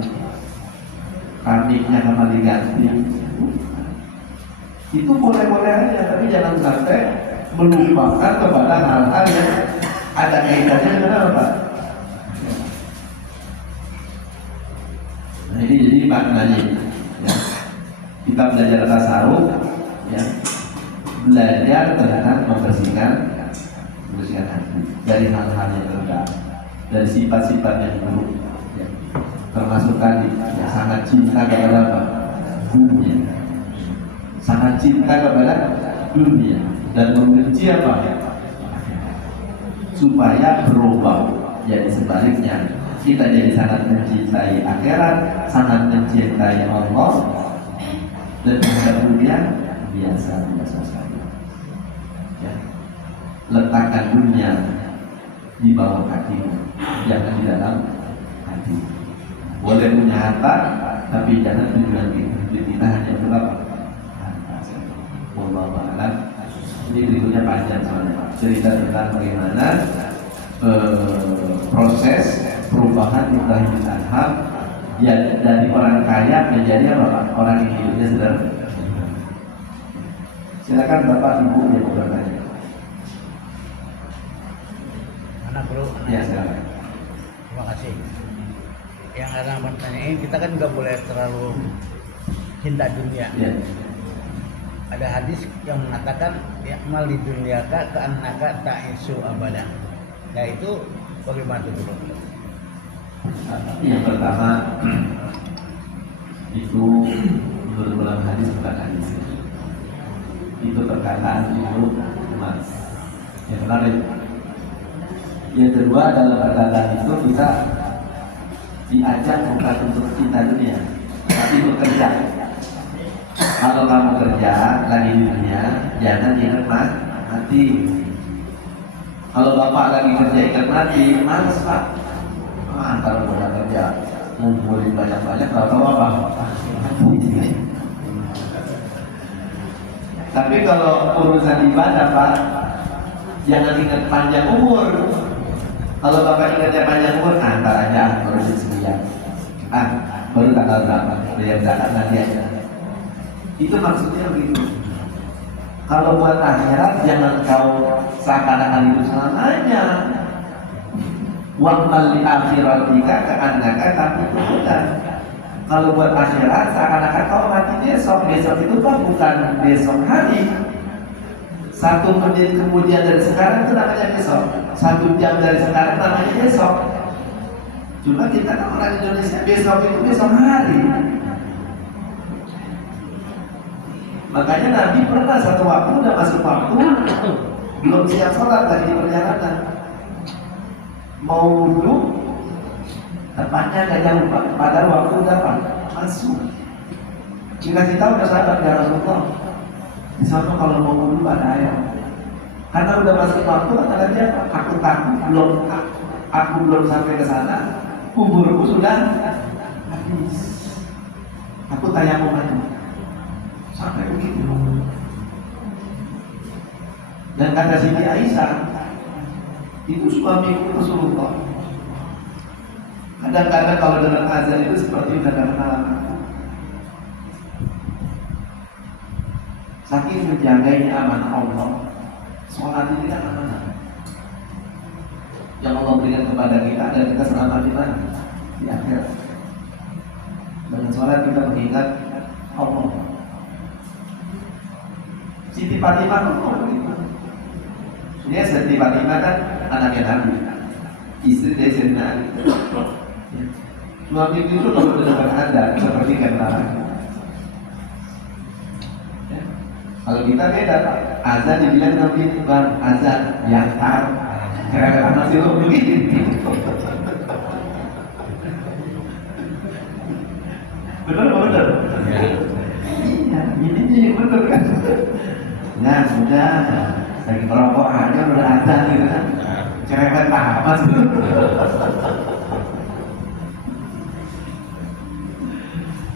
kambingnya kapan diganti. Itu boleh-boleh aja, tapi jangan sampai melupakan kepada hal-hal yang ada kaitannya dengan apa? Nah ini jadi maknanya, ya. Kita belajar tasawuf, ya. Belajar tentang membersihkan hati dari hal-hal yang rendah, dari sifat-sifat yang buruk, ya. Termasuk tadi, ya, sangat cinta kepada apa? Dunia, sangat cinta kepada dunia dan membenci apa? Supaya berubah jadi sebaliknya, kita jadi sangat mencintai akhirat, sangat mencintai Allah, dan terhadap dunia biasa-biasa saja. Ya. Letakkan dunia di bawah kakimu, jangan di dalam hati. Boleh punya harta, tapi jangan tujuan kita hanya untuk apa? Wallahu a'lam. Ini berikutnya panjang soalnya Pak. Cerita tentang bagaimana proses perubahan Ibrahim bin Adham ya, dari orang kaya menjadi apa Pak? Orang yang hidupnya sederhana. Silakan Bapak Ibu yang mau bertanya. Anak bro, Ya silakan. terima kasih. Yang ada pertanyaan, kita kan nggak boleh terlalu cinta dunia. Ya. Ada hadis yang mengatakan ya mal di dunia ka annaka ta'isu abadan. Nah itu bagaimana itu bro? Yang pertama itu menurut dalam hadis bukan hadis. Itu perkataan Ibnu Umar. Yang menarik. Yang kedua dalam perkataan itu kita diajak bukan untuk cinta dunia, tapi bekerja. Kalau kamu kerja lagi di dunia, jangan ingat mati. Kalau bapak lagi kerja ingat mati, males Pak. Antara udah kerja ngumpulin banyak-banyak, tahu apa? Tapi kalau urusan ibadah Pak, jangan ingat panjang umur. Kalau bapak ingatnya panjang umur, antar aja urusin sembilan. Baru tanggal berapa? Bayar zakat nanti aja. Itu maksudnya begitu. Kalau buat akhirat jangan kau seakan-akan itu selamanya. Wa'mal li akhiratika ka'annaka tamututan. Kalau buat akhirat seakan-akan kau mati besok. Besok itu bukan besok hari. 1 menit kemudian dari sekarang itu namanya besok. 1 jam dari sekarang namanya besok. Cuma kita kan orang Indonesia besok itu besok hari. Makanya Nabi pernah satu waktu udah masuk waktu belum siap sholat lagi di perjalanan, mau wudhu tepatnya gak jauh Pak, pada waktu dapat masuk. Dikasih tahu ke sahabat ya Rasulullah, di sana kalau mau wudhu ada air. Karena udah masuk waktu, kata dia, aku takut aku belum sampai ke sana, kuburku sudah habis. Aku tanya mau maju sampai begitu. Dan kata Siti Aisyah, itu suamiku Rasulullah. Kadang-kadang kalau dengar azan itu seperti udah kenal aku. Saking menjaganya amanah Allah, sholat ini kan amanah yang Allah berikan kepada kita, dan kita selamat di mana? Di akhirat. Dengan sholat kita mengingat Allah. Siti Fatimah itu begitu. Dia Siti Fatimah kan anaknya Nabi, istri dari Sayyidina Ali. Suami itu kalau mendengar azan seperti kata. Kalau kita beda Pak, azan dibilang Nabi bang azan yang tar, kira-kira masih lo begini. Benar benar. Iya, ini benar kan. Nah sudah, lagi merokok aja udah azan gitu kan. Cerewet apa sih?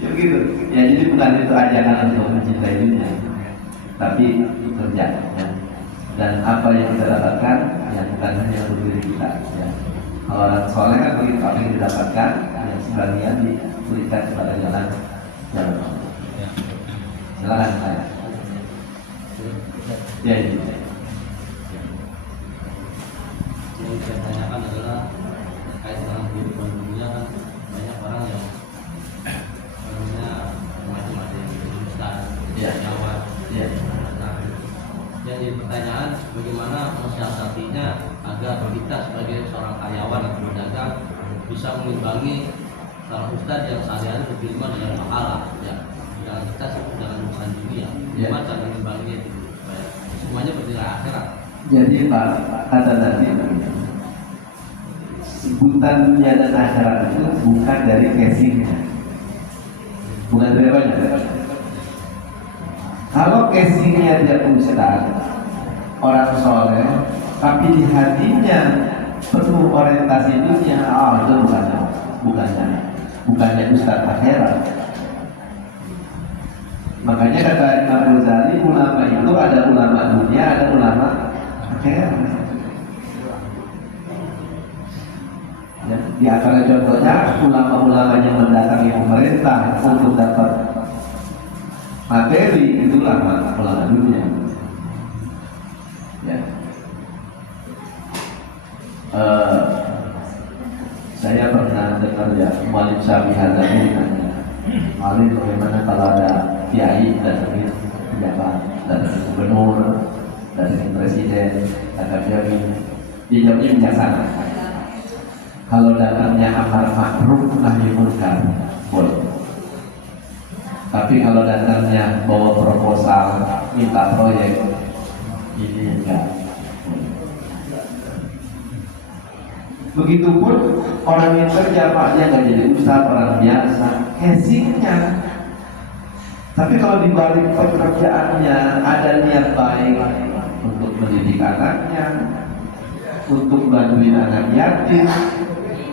Ya begitu. Ya jadi bukan itu ajakan untuk mencintai dunia, tapi kerja ya. Dan apa yang kita dapatkan ya bukan hanya untuk diri kita ya. Kalau orang soleh kan begitu, apa yang didapatkan yang sebagian diberikan kepada jalan Allah. Silakan saya. Ya ini. Yang saya tanyakan adalah terkait dengan kehidupan dunia, kan banyak orang yang orangnya macam-macam ustaz, jawab, jadi pertanyaan bagaimana mensiasatinya agar kita sebagai seorang karyawan atau pedagang bisa mengimbangi seorang ustaz yang sehari-hari berkhidmat dengan pahala ya, dengan kita dengan urusan dunia, gimana cara mengimbanginya itu supaya semuanya bernilai akhirat. Jadi Pak, kata Nabi, sebutan dunia dan akhirat itu bukan dari casingnya, bukan dari banyak. Kalau casingnya dia ustaz, orang soleh, tapi di hatinya penuh orientasi dunia, itu bukannya ustaz akhirat. Makanya kata Imam Ghazali, ulama itu ada ulama dunia, ada ulama akhirat. Ya, di antara contohnya ulama-ulama yang mendatangi pemerintah untuk dapat materi, itu ulama dunia. Ya. Saya pernah dengar ya Malik Syafi'i Hazami nanya, Malik bagaimana kalau ada kiai datangin pejabat, datangin gubernur, datangin presiden, datangin dijawabnya bijaksana. Kalau datangnya amar ma'ruf nahi munkar boleh. Tapi kalau datangnya bawa proposal, minta proyek, ini enggak. Begitupun orang yang kerja Pak, dia nggak jadi ustaz, orang biasa, casingnya. Tapi kalau di balik pekerjaannya ada niat baik untuk mendidik anaknya, untuk bantuin anak yatim,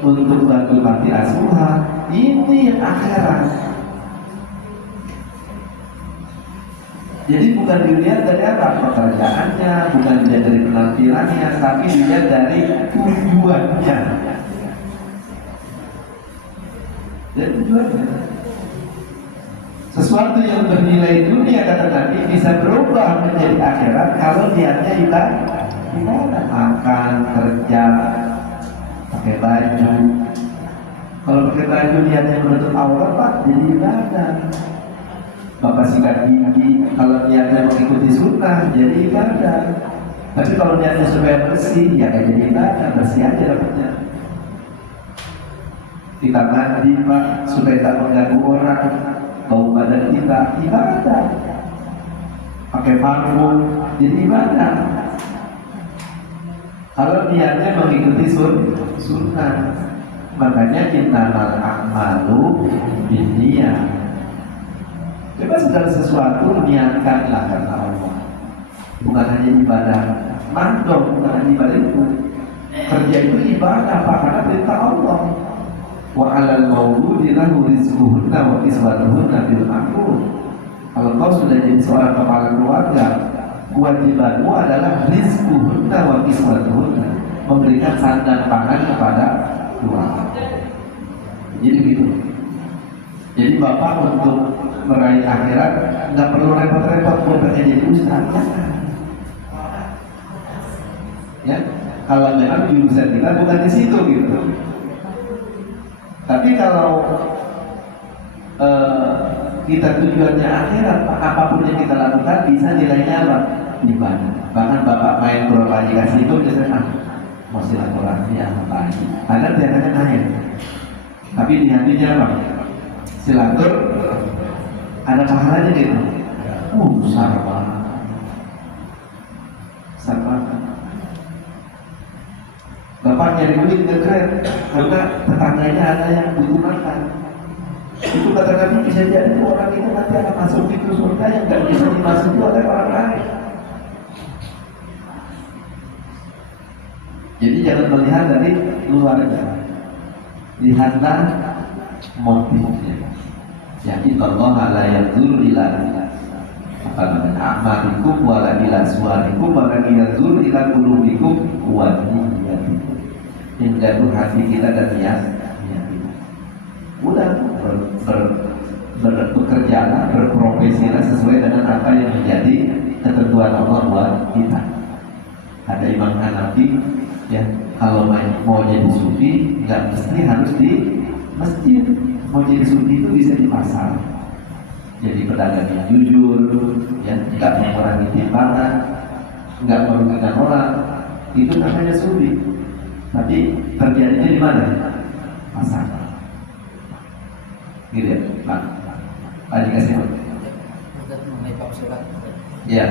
untuk bantu panti asuhan, ini yang akhirat. Jadi bukan dilihat dari apa pekerjaannya, bukan dilihat dari penampilannya, tapi dilihat dari tujuannya. Dan tujuannya, sesuatu yang bernilai dunia kata Nabi bisa berubah menjadi akhirat kalau niatnya ibadah, makan, kerja, pakai baju. Kalau pakai baju niatnya menutup aurat Pak, jadi ibadah. Bapak sikat gigi, kalau niatnya mengikuti sunnah, jadi ibadah. Tapi kalau niatnya supaya bersih, ya kayak jadi ibadah, bersih aja dapatnya. Kita mandi Pak supaya tak mengganggu orang, bau badan kita ibadah. Pakai parfum jadi ibadah. Kalau niatnya mengikuti sunnah, makanya innamal a'malu binniyat. Coba segala sesuatu niatkanlah karena Allah. Bukan hanya ibadah mandor, bukan hanya ibadah itu. Kerja itu ibadah Pak, karena perintah Allah. Wa 'alal mauludi lahu rizquhunna wa kiswatuhunna bil ma'ruf. Kalau kau sudah jadi seorang kepala keluarga, kewajibanmu adalah rizquhunna wa kiswatuhunna, memberikan sandang pangan kepada keluarga. Jadi gitu. Jadi bapak untuk meraih akhirat nggak perlu repot-repot buat jadi ustaz. Ya, kalau memang jurusan kita bukan di situ gitu. Tapi kalau kita tujuannya akhirat, apapun yang kita lakukan bisa nilainya apa? Ibadah. Bahkan bapak main Quran Haji kasih itu biasanya mau silaturahmi apa lagi? Padahal biasanya nanya. Tapi di hatinya apa? Silatur ada pahalanya gitu. Besar banget. Besar banget. Bapak nyari duit gak keren karena tetangganya ada yang butuh makan. Itu kata Nabi bisa jadi orang itu nanti akan masuk pintu surga yang gak bisa dimasuki oleh orang lain. Jadi jangan melihat dari luarnya, lihatlah motifnya. Ya Allah la yanzuru ila apa namanya amalikum wala ila suwarikum wala yanzuru ila qulubikum wa niyyatikum. Hingga hati kita dan niat kita. Udah bekerjalah, berprofesilah sesuai dengan apa yang menjadi ketentuan Allah buat kita. Ada Imam Hanafi, ya kalau mau jadi sufi nggak mesti harus di masjid. Mau jadi sufi itu bisa di pasar, jadi pedagang yang jujur, ya nggak mengurangi timbangan, nggak merugikan orang, itu namanya sufi. Tapi terjadinya di mana? Pasar. Gitu ya, Pak. Pak dikasih Pak. Ustaz mengenai bab sholat. Ya.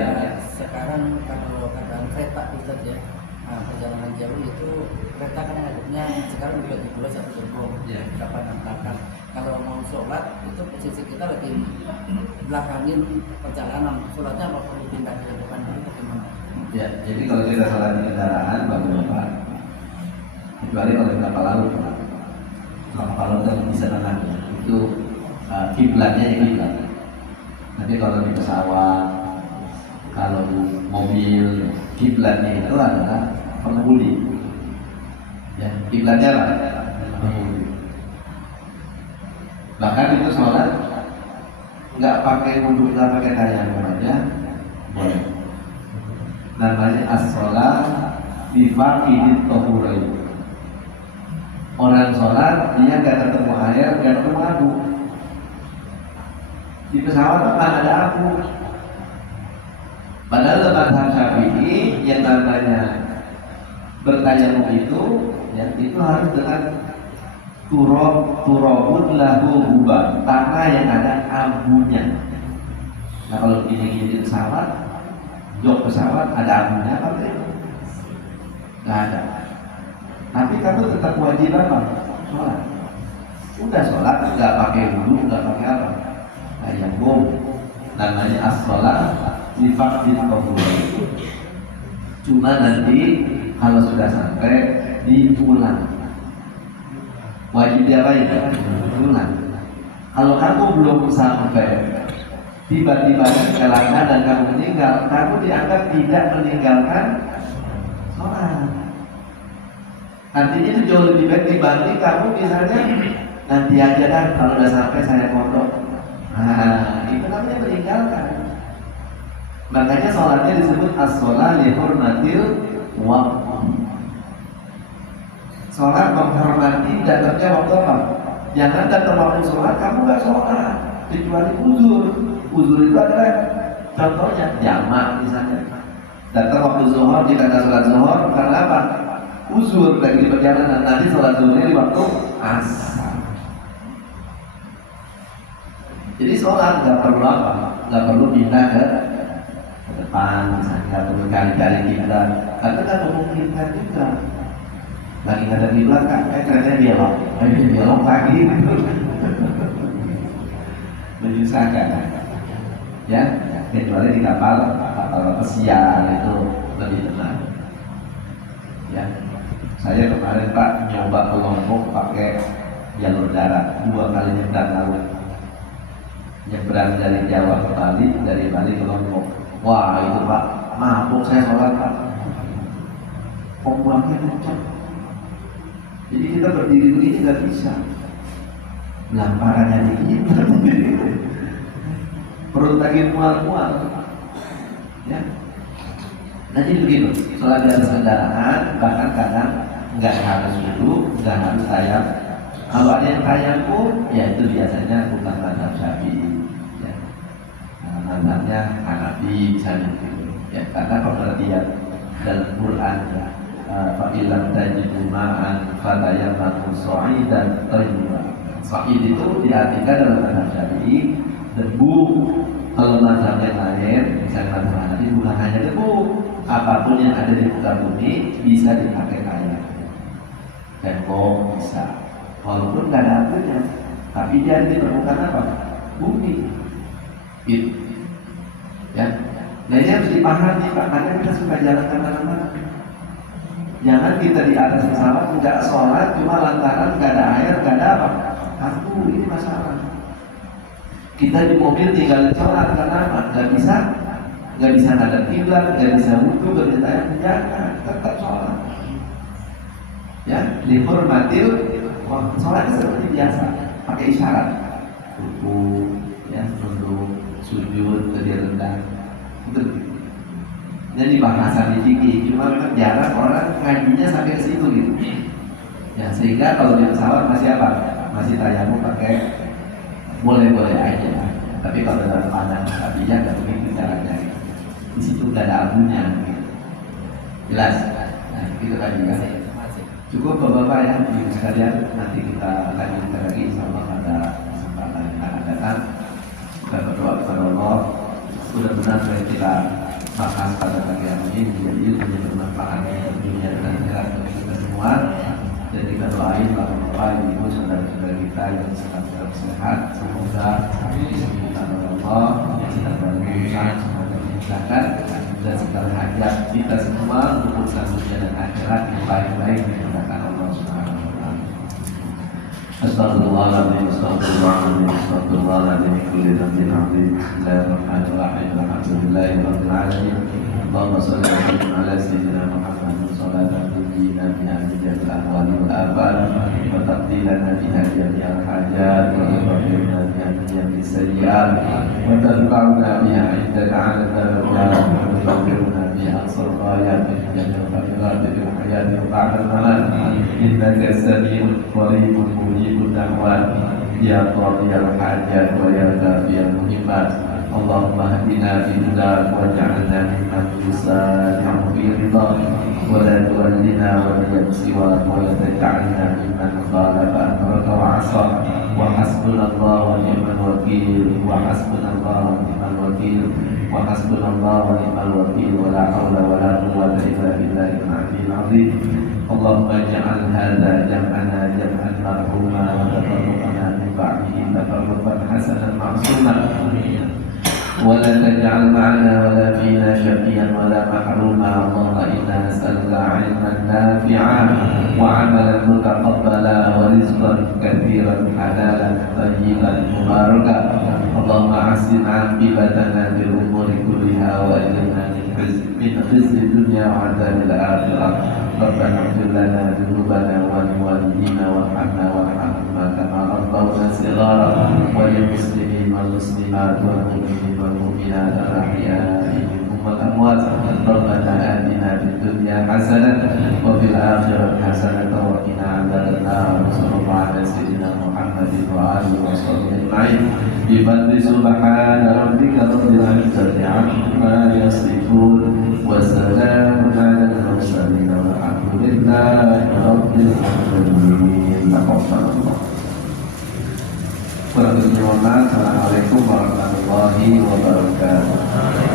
Sekarang kalau keadaan kereta Ustaz ya, perjalanan jauh itu kereta kan ngadepnya sekarang juga di pulau satu gerbong, Ya. dapat antarkan. Kalau mau sholat itu posisi kita lagi belakangin perjalanan. Sholatnya apa perlu pindah ke depan dulu bagaimana? Ya, jadi kalau kita sholat di kendaraan, bapak-bapak, kecuali kalau kita kapal laut, kapal laut kan bisa tenang, itu kiblatnya ya kiblat. Tapi kalau di pesawat, kalau di mobil, kiblatnya itu adalah pengemudi. Ya, kiblatnya apa? Pengemudi. Bahkan itu sholat nggak pakai wudhu, nggak pakai tayammum aja boleh. Namanya as-sholat bifaqidit tahurain. Orang sholat dia nggak ketemu air, nggak ketemu abu. Di pesawat kan ada abu. Padahal mazhab Syafi'i yang namanya bertayamum itu, ya itu harus dengan turabun lahu hubab, tanah yang ada abunya. Nah kalau gini-gini pesawat, jok pesawat ada abunya apa tidak? Nggak ada. Tapi kamu tetap wajib apa? Sholat. Udah sholat, nggak pakai wudhu, nggak pakai apa? Kayak bom. Namanya as-sholat sifat qabul. Cuma nanti kalau sudah sampai diulang. Wajib diapain? Ulang. Kalau kamu belum sampai, tiba-tiba kecelakaan dan kamu meninggal, kamu dianggap tidak meninggalkan sholat. Artinya itu jauh lebih baik dibanding kamu misalnya nanti aja kan kalau udah sampai saya foto. Nah, itu namanya meninggalkan. Makanya sholatnya disebut as-sholat li hurmatil waqti. Sholat menghormati datangnya waktu apa? Jangan datang waktu sholat kamu nggak sholat kecuali uzur. Uzur itu adalah contohnya jamak misalnya. Datang waktu zuhur jika nggak sholat zuhur karena apa? Uzur lagi di perjalanan, nanti sholat zuhurnya di waktu asar. Jadi sholat nggak perlu apa, nggak perlu pindah ke depan, misalnya nggak perlu kali-kali kiblat, karena nggak memungkinkan juga. Lagi nggak ada kiblat kan, ternyata belok lagi, menyusahkan. Ya, kecuali di kapal pesiar itu lebih tenang. Ya, saya kemarin Pak nyoba ke Lombok pakai jalur darat 2 kali nyebrang laut. Nyebrang dari Jawa ke Bali, dari Bali ke Lombok. Wah itu Pak, mabuk saya sholat Pak. Ombaknya kencang. Jadi kita berdiri begini nggak bisa. Lamparannya dingin. Perut lagi mual-mual. Ya. Nanti begitu, sholat di atas kendaraan, bahkan kadang nggak harus duduk, nggak harus tayang. Kalau ada yang tayang pun, ya itu biasanya bukan mazhab Syafi'i. Ya. Mazhabnya Hanafi misalnya gitu. Ya, karena pengertian dalam Quran ya, fa'ilam tajidu ma'an fatayammamu sha'idan thayyiban. Sha'id itu diartikan dalam mazhab Syafi'i debu. Kalau mazhab yang lain, misalnya mazhab Hanafi bukan hanya debu, apapun yang ada di muka bumi bisa dipakai kayak tembok bisa, walaupun nggak ada apinya, tapi dia di permukaan apa? Bumi. Gitu. Ya. Nah ini harus dipahami Pak, karena kita suka jalan kemana-mana. Jangan kita di atas pesawat nggak sholat cuma lantaran nggak ada air, nggak ada apa. Ini masalah. Kita di mobil tinggal sholat karena apa? Nggak bisa ngadep kiblat, nggak bisa wudhu, nggak bisa menjaga, tetap sholat. Ya, dihormatil, sholat seperti biasa, pakai isyarat, ruku, ya, tunduk, sujud, berdiri rendah, itu. Jadi bahasan fikih, cuma memang jarang orang ngajinya sampai ke situ gitu. Ya, sehingga kalau di pesawat masih apa? Masih tayamum pakai boleh-boleh aja. Tapi kalau dalam pandang Syafi'iyah nggak begitu caranya. Di situ nggak ada abunya. Gitu. Jelas? Nah, itu tadi ya. Cukup Bapak-Bapak ya, ibu sekalian. Nanti kita lanjutkan lagi insyaallah pada kesempatan yang akan datang. Kita berdoa kepada Allah. Mudah-mudahan supaya kita bahas pada pagi hari ini menjadi ilmu yang bermanfaat untuk dunia dan akhirat bagi kita semua. Dan kita doain Bapak-Bapak, Ibu, saudara-saudara kita yang sedang sehat, semoga disembuhkan oleh Allah, yang sedang dalam urusan semoga dimudahkan, dan segala hajat kita semua untuk urusan dunia dan akhirat yang baik-baik dimudahkan Allah Subhanahu wa taala. Astagfirullahaladzim, astagfirullahaladzim, astagfirullahaladzim, kulli dzambin 'adzim. Bismillahirrahmanirrahim. Alhamdulillahirabbil alamin. Allahumma shalli wa sallim ala sayyidina Muhammadin salatan tunjina biha min jami'il ahwali wal afat wa taqdilana biha jami'al hajat wa tuqina biha min jami'is sayyi'at wa tarfa'una biha 'indaka 'ala darajat wa tuqiruna biha as-sarqayat min jami'il khairat fil hayati wa ba'da al-mamat innaka as-sami'ul qaribul mujibud da'wat ya qadiyal hajat wa ya dafiyal muhimmat. Allahumma hadina fi hudak waj'alna mimman yusari'u fi ridhak wa la tuwallina waliyan siwak wa la taj'alna mimman khalafa amraka wa 'asak wa hasbunallahu wa ni'mal wakil wa hasbunallahu wa ni'mal wakil wa hasbunallahu wa ni'mal wakil wa la hawla wa la quwwata illa billahil 'aliyyil 'azim. Allahumma ij'al hadha jam'ana jam'an marhuma wa tafarraqana min ba'dihi tafarruqan hasanan ma'suman. ولا تجعل معنا ولا فينا شقيا ولا محروما. اللهم إنا نسألك علما نافعا وعملا متقبلا ورزقا كثيرا حلالا طيبا مباركا. اللهم أحسن عاقبتنا في الأمور كلها وأجرنا من خزي الدنيا وعذاب الآخرة. ربنا اغفر لنا ذنوبنا ولوالدينا وارحمنا وارحمهما كما ربونا صغارا وللمسلمين والمسلمات والمؤمنين والمؤمنات الأحياء منهم والأموات. ربنا آتنا في الدنيا حسنة وفي الآخرة حسنة وقنا عذاب النار. وصلى الله على سيدنا محمد وآله وصحبه أجمعين. بفضل سبحان ربك رب العزة عما يصفون وسلام على المرسلين والحمد لله رب العالمين. Kurang lebih mohon maaf. Wassalamualaikum warahmatullahi wabarakatuh.